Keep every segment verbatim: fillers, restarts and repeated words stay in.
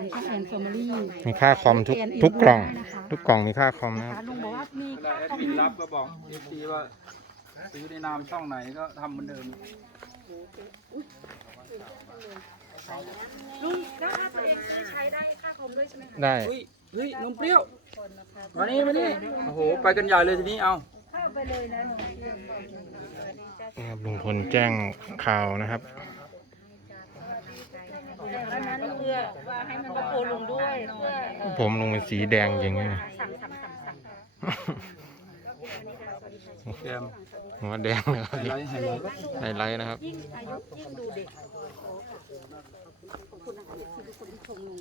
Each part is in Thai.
ช่องแอนแฟมิลี่มีค่าคอมทุกทุกกล่องทุกกล่องมีค่าคอมนะครับลุงบอกว่ามีค่าคอมที่รับก็บอกเอฟซีว่าซื้อในนามช่องไหนก็ทำเหมือนเดิมลุงแล้วถ้าตัวเองซื้อใช้ได้ค่าคอมด้วยใช่ไหมคะได้เฮ้ยเฮ้ยนมเปรี้ยวมานี่มานี่โอ้โหไปกันใหญ่เลยทีนี้เอาเข้าไปเลยนะหนูนะครับลุงพลแจ้งข่าวนะครับอันนั้นเพื่อว่าให้มันตะโกนลุงด้วยเพื่อผมลุงเป็นสีแดงอย่างนี้นะสั่งสั่งสั่งสั่งแกมหัวแดงนะครับไฮไลท์ไฮไลท์ไฮไลท์นะครับยิ่งอายุยิ่งดูเด็กขอบคุณนะคะที่ทุกคนที่ชมลุง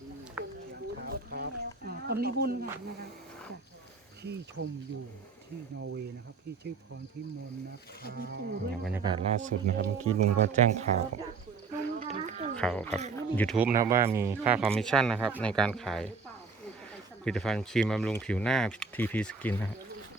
คนนี้บุญค่ะนะคะที่ชมอยู่ที่นอร์เวย์นะครับที่ชื่อพรพิมลนะครับบรรยากาศล่าสุดนะครับเมื่อกี้ลุงก็แจ้งข่าวข่าวกับ YouTube นะครับว่ามีค่าคอมมิชชั่นนะครับในการขายผลิตภัณฑ์ครีมบำรุงผิวหน้า ที พี Skin นะครับ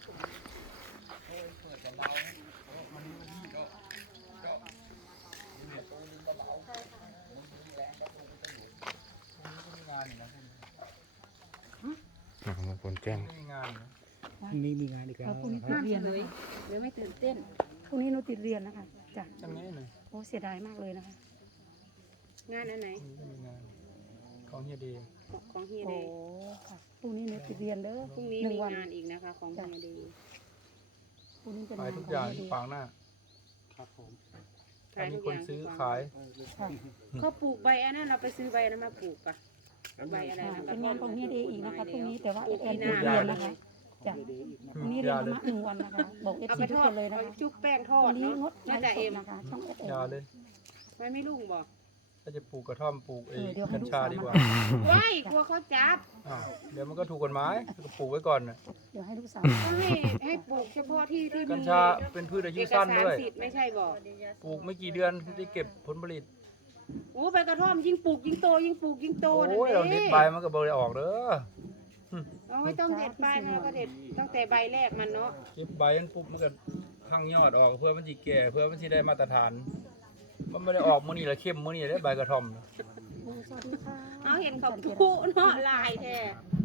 นะครับลุงพลแจ้งมีงานนะพรุ่งนี้มีงานอีกแล้วพรุ่งนี้นะคติรับดเรียนเลยหรือไม่ตื่นเต้นพรุ่งนี้หนูติดเรียนนะคะจ้ะจังไงหน่อยโอ้เสียดายมากเลยนะคะงานอันไหนมีงานของเฮียเดย์ของเฮียโอ้เดย์ค่ะพรุ่งนี้หนูติดเรียนเด้อพรุ่งนี้หนึ่มีงวันงานอีกนะคะของเฮียเดย์พรุ่งนี้เป็นานขางยทุกขอย่างองที่ดีขวางหน้าครับผมถ้ามีคนซื้อขายค่ะเขาปลูกใบอันนั้นเราไปซื้อใบนั้นมาปลูกปะใบอะไรนะเป็นงานของเฮียเดย์อีกนะคะพรุ่งนี้แต่ว่าแอนติดเรียนนะคะจ้ะพรุ่งนี้เรียนธรรมะหนึ่งวันนะคะบอกเอฟเอาซีไปทุทกอคดนเลยนะเอาคะจุ๊บแป้งทอวัดนนี้เนาะงดไลน่าฟ์จะสเอ็ดมนะคะช่องเอฟเออยาเลยไม่ไม่ลุ่งบอกถ้าจะปลูกกระท่อมปลูกไอ้เออเดี๋ยวให้กัญลูกชาสาวดีกมาว่าว้ายกลัวเขาจับอ้าวเดี๋ยวมันก็ถูกกฎหมายก็ปลูกไว้ก่อนนะเดี๋ยวให้ลูกสาวก็ให้ให้ปลูกเฉพาะที่ที่กัญมีชาเป็นพืชอายุเอกสั้นสารด้วยสิทธิ์ไม่ใช่บอกปลูกไม่กี่เดือนที่ได้เก็บผลผลิตโอ้ใบกระท่อมยิ่งปลูกยิ่งโตยิ่งปลูกยิ่งโตโอ้ยเราเด็ดใบมันก็เบอร์ออกเด้อเอาไม่ต้องเด็ดใบมันก็เด็ดตั้งแต่ใบแรกมันเนาะเก็บใบมันปุ๊บมันก็พังยอดออกเพื่อมันจะแก่เพื่อมันจะได้มาตรฐาน มันไม่ได้ออกมื้อนี้ละเข้มมื้อนี้ได้ใบกระท่อมนะสวัสดีค่ะเอาเห็นเขาพุเนาะลายแท้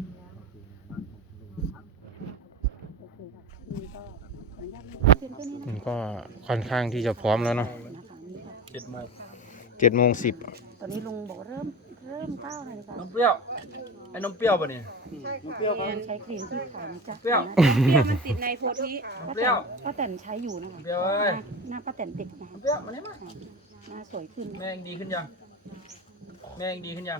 โอเคค่ะนี่ก็ขออนุญาตเพียงแค่นี้มันนะก็ค่อนข้างที่จะพร้อมแล้วเนาะคะนี่ค่ะเจ็ดโมงเจ็ดโมงสิบตอนนี้ลุงบอกเริ่มเริ่มเก้านาฬิกานมเปรี้ยวไอ้นมเปรี้ยวป่ะนี่เปรี้ยวใช้ครีมที่ขาวนะจ๊ะเปรี้ยวเปรี้ยวมันติดในโพธินมเปรี้ยวป้าแตนใช้อยู่นะคะเปรี้ยวเอ้ยหน้าป้าแตนติดนะนคะมเปรี้ยวมานี่มาหน้าสวยขึ้นแม่ยังดีขึ้นยังแม่ยังดีขึ้นยัง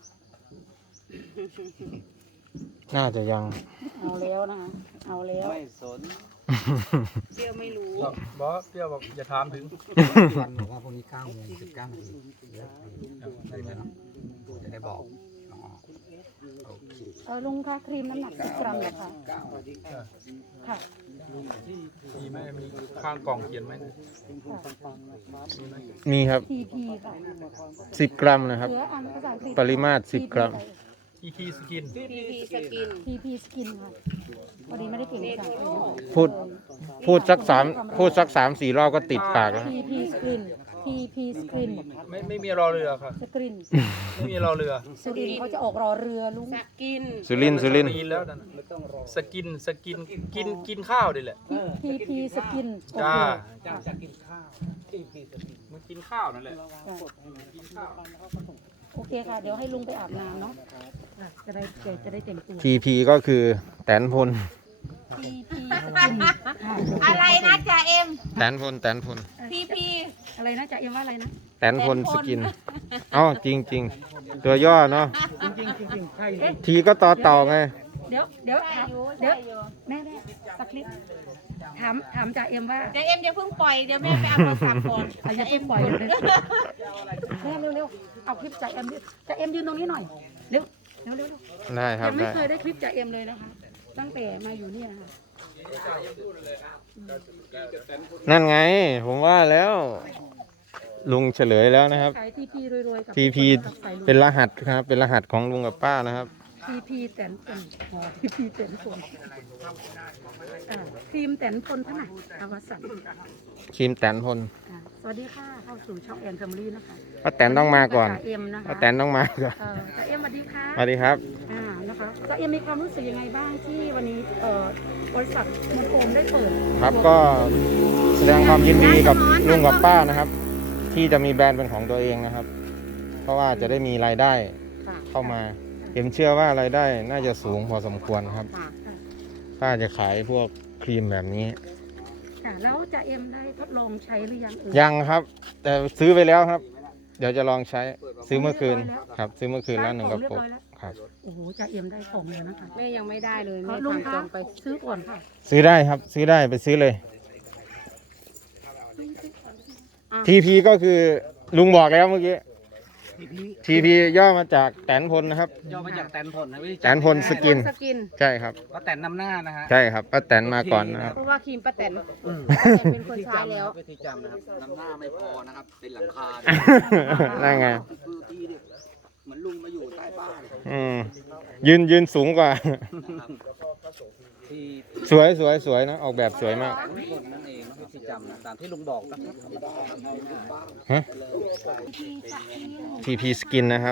น่าจะยังเอาแล้วนะคะเอาแล้วเปรี้ยวไม่รู้บอกบอสเปรี้ยวบอกอย่าถามถึงวันบอกว่าพรุ่งนี้เก้าโมงสิบเก้านาทีเดี๋ยวได้ไหมจะได้บอกน้องโอเคเออลุงคะครีมน้ำหนักสิบกรัมเหรอคะค่ะมีไหมมีข้างกล่องเขียนไหมค่ะมีไหมมีครับทีพีค่ะสิบกรัมนะครับเหลืออันภาษาอังกฤษปริมาตรสิบกรัมทีทีสกินพีพีสกินทีพีสกินค่ะพอดีไม่ได้เก่งภาษาอังกฤษนะคะพูดพูดสักสามพูดสักสามสี่รอบก็ติดปากแล้วทีพีสกินทีพีสกินไม่ไม่มีรอเรือค่ะสกรินไม่มีรอเรือสุรินทร์เขาจะออกรอเรือลุงสกินสุรินทร์สุรินทร์ปีแล้วนั่นน่ะสกินสกินกินกินข้าวดิแหละทีพีสกินโอจ้าเคจะกินข้าวที่พีสกินมันกินข้าวนั่นแหละค่ะกินข้าวโอเคค่ะ เดี๋ยวให้ลุงไปอาบน้ำเนาะอ่ะจะได้จะได้เต็มตัวทีพีก็คือแตนพลทีพีสกินค่ะอะไรนะจ่าเอ็มแตนพลแตนพลพีพีอะไรนะจะเอ็มว่าอะไรนะแตนพลสกินเอ้าจริงจริงๆ ตัวย่อเนาะจริงๆจริงๆใช่ทีก็ต่อเต่าไงเดี๋ยวเดี๋ยวถามเดี๋ยวแม่แม่สักนิดถามถามจ่าเอ็มว่าจ่าเอ็มอย่าเพิ่งปล่อยเดี๋ยวแม่ไปเอาโทรศัพท์ก่อนอาอย่าเอ็มปล่อยเลยแม่เร็วเร็วๆเอาคลิปจ่าเอ็มดิจ่าเอ็มยืนตรงนี้หน่อยเร็วเร็วเร็วเร็วได้ครับยังไม่ได้เคยได้คลิปจ่าเอ็มเลยนะคะ ตั้งแต่มาอยู่เนี่ยนะคะนั่นไง ผมว่าแล้ว ลุงเฉลยแล้วนะครับขายทีพีรวยๆกับทีพีเป็นรหัสครับ เป็นรหัสของลุงกับป้านะครับทีพีแตนพลทีพีแตนพลอ่าครีมแตนพลท่านไหนอวสันต์ครีมแตนพลอ่าสวัสดีค่ะเข้าสู่ช่องแอนแฟมิลี่นะคะป้าแตนต้องมาก่อนจ่าเอ็มนะคะป้าแตนต้องมาก่อนเออจ่าเอ็มสวัสวัสดีค่ะสวัสดีครับอ่านะคะจะเอ็มมีความรู้สึกยังไงบ้างที่วันนี้เอ่อบริษัทมูลโอมได้เปิดครับก็แสดงความยินดีกับลุงกับป้านะครับ ที่จะมีแบรนด์เป็นของตัวเองนะครับ เพราะว่าจะได้มีรายได้ค่ะเข้ามาเอ็มเชื่อว่ารายได้น่าจะสูงพอสมควรครับค่ะป้าจะขายพวกครีมแบบนี้ค่ะแล้วจะเอ็มได้ทดลองใช้หรือยังเอ่ยยังครับ แต่ซื้อไปแล้วครับ เดี๋ยวจะลองใช้ซื้อเมื่อคืนครับ ซื้อเมื่อคืนแล้วหนึ่งกระปุกครับโอ้โหจะเอ็มได้ของเลยนะคะแม่ยังไม่ได้เลยขอแม่ลุงสั่งจคะองไปซื้อก่อนค่ะซื้อได้ครับ ซื้อได้ไปซื้อเลยอ่ะทีพีก็คือลุงบอกแล้วเมื่อกี้ทีพีย่อมาจากแตนพลนะครับย่อมาจากแตนพลนะพี่แตนพลสกินสกินใช่ครับว่าแตนนำหน้านะฮะใช่ครับป้าแตนมาก่อนนะครับเพราะว่าครีมป้าแตนป้าแตนเป็นคนใช้แล้ววิธีจำนะครับนำหน้าไม่พอนะครับ เป็นหลังคานั่นไงคือที่เนี่ยเหมือนลุงมาอยู่ใต้บ้านอืมยืนยืนสูงกว่าที่สวยสวยสวยนะ ออกแบบสวยมากคนนั่นเองนะวิธีจำนะตามที่ลุงบอกนะครับฮะทีพีสกินนะครับ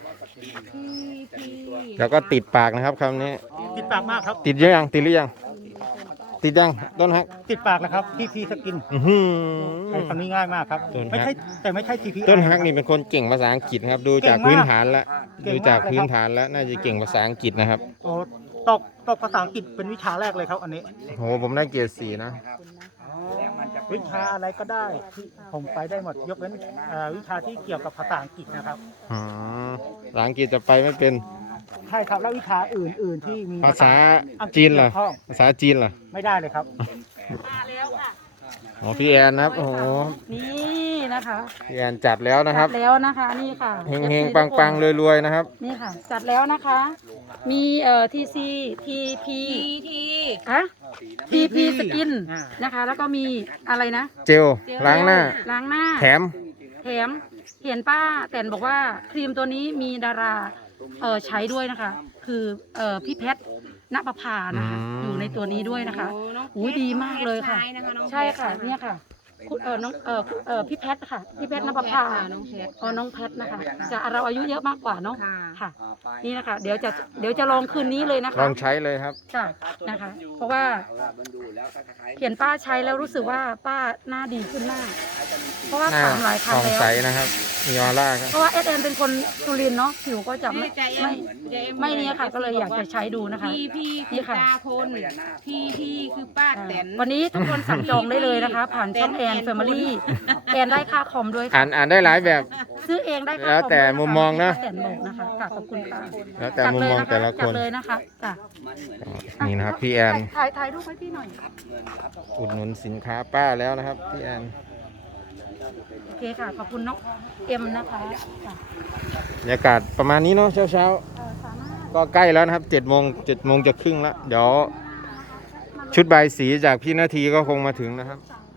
แล้วก็ติดปากนะครับคำนี้ติดปากมากครับติดเยอะยังติดหรือยัง ติดยังต้นฮักติดปากนะครับทีพีสกินอื้อหือใช้คำนี้ง่ายมากครับต้นฮักไม่ใช่แต่ไม่ใช่ทีพีต้นฮักนี่เป็นคนเก่งภาษาอังกฤษนะครับ ดูจากพื้นฐานแล้ว ดูจากพื้นฐานแล้วน่าจะเก่งภาษาอังกฤษนะครับโอ้ตกตกภาษาอังกฤษเป็นวิชาแรกเลยครับ อันนี้โหผมได้เกียรติสีนะวิชาอะไรก็ได้ที่ผมไปได้หมดยกเว้นเอ่อวิชาที่เกี่ยวกับภาษาอังกฤษนะครับอ๋อภาษาอังกฤษจะไปไม่เป็นใช่ครับแล้ววิชาอื่น ๆ ที่มีภาษาจีนเหรอเกี่ยวข้องภาษาจีนเหรอไม่ได้เลยครับมาแล้วค่ะอ๋อพี่แอนนะครับ โอ้โหนี่นะคะพี่แอนจัดแล้วนะครับจัดแล้วนะคะนี่ค่ะเฮงเฮงปังปังๆรวยๆนะครับนี่ค่ะ จัดแล้วนะคะ มีเอ่อทีซีทีพีทีอะทีพีสกินอ่านะคะ แล้วก็มีอะไรนะเจลล้างหน้าล้างหน้าแถมแถมเห็นป้าแตนบอกว่าครีมตัวนี้มีดาราเออใช้ด้วยนะคะ คือเออพี่เพชรณปภานะคะอืมอยู่ในตัวนี้ด้วยนะคะโอ้น้องอุ้ยดีมากเลยค่ะใช้นะคะน้องใช่ค่ะเพชรเนี่ยค่ะคุณเออน้องเออเออพี่เพชรค่ะพี่เพชรณปภาน้องเพชรอ๋อน้องเพชรนะคะจะเราอายุเยอะมากกว่าเนาะค่ะค่ะ นี่นะคะ เดี๋ยวจะเดี๋ยวจะลองคืนนี้เลยนะลคะองใช้เลยครับจ้ะนะคะ เพราะว่าเห็นป้าใช้แล้วรู้สึกว่าป้าหน้าดีขึ้นมาก เพราะว่าหน้าถามหลายครั้ผ่งองแล้วใสนะครับ มีออร่าครับเพราะว่าเอสเอ็นเป็นคนสุรินทร์เนาะผิวก็จะไม่นี่ใจเอ็ไม่ใจเอ็ไม่เนี่ยค่ะก็เลยอยากจะใช้ดูนะคะพี่พี่นี่คือค่ะตาพลพี่พี่คือป้าแตนวันนี้ทุกคนสั่งจองได้เลยนะคะ ผ่านช่องแอนแฟมิลี่แอนได้ค่าคอมด้วยอ่าค่ะนอ่านได้หลายแบบซื้อเองได้ค่าคอมแล้วแต่ด้วยนะคะมุมมองนะแตนบอกนะคะค่ะขอบคุณค่ะแล้วแต่มุมมองแต่ละคนจัดเลยนะคะจ้ะนี่นะครับพี่แอนถ่ายถ่ายรูปให้พี่หน่อยอุดหนุนสินค้าป้าแล้วนะครับพี่แอนโอเคค่ะขอบคุณน้องเอ็มนะคะจ้ะบรรยากาศประมาณนี้เนาะเช้าเช้าเอ่อสามารถๆก็ใกล้แล้วนะครับเจ็ดโมงเจ็ดโมงจะครึ่งแล้ว เดี๋ยวชุดใบายสีจากพี่นาทีก็คงมาถึงนะครับสั่ง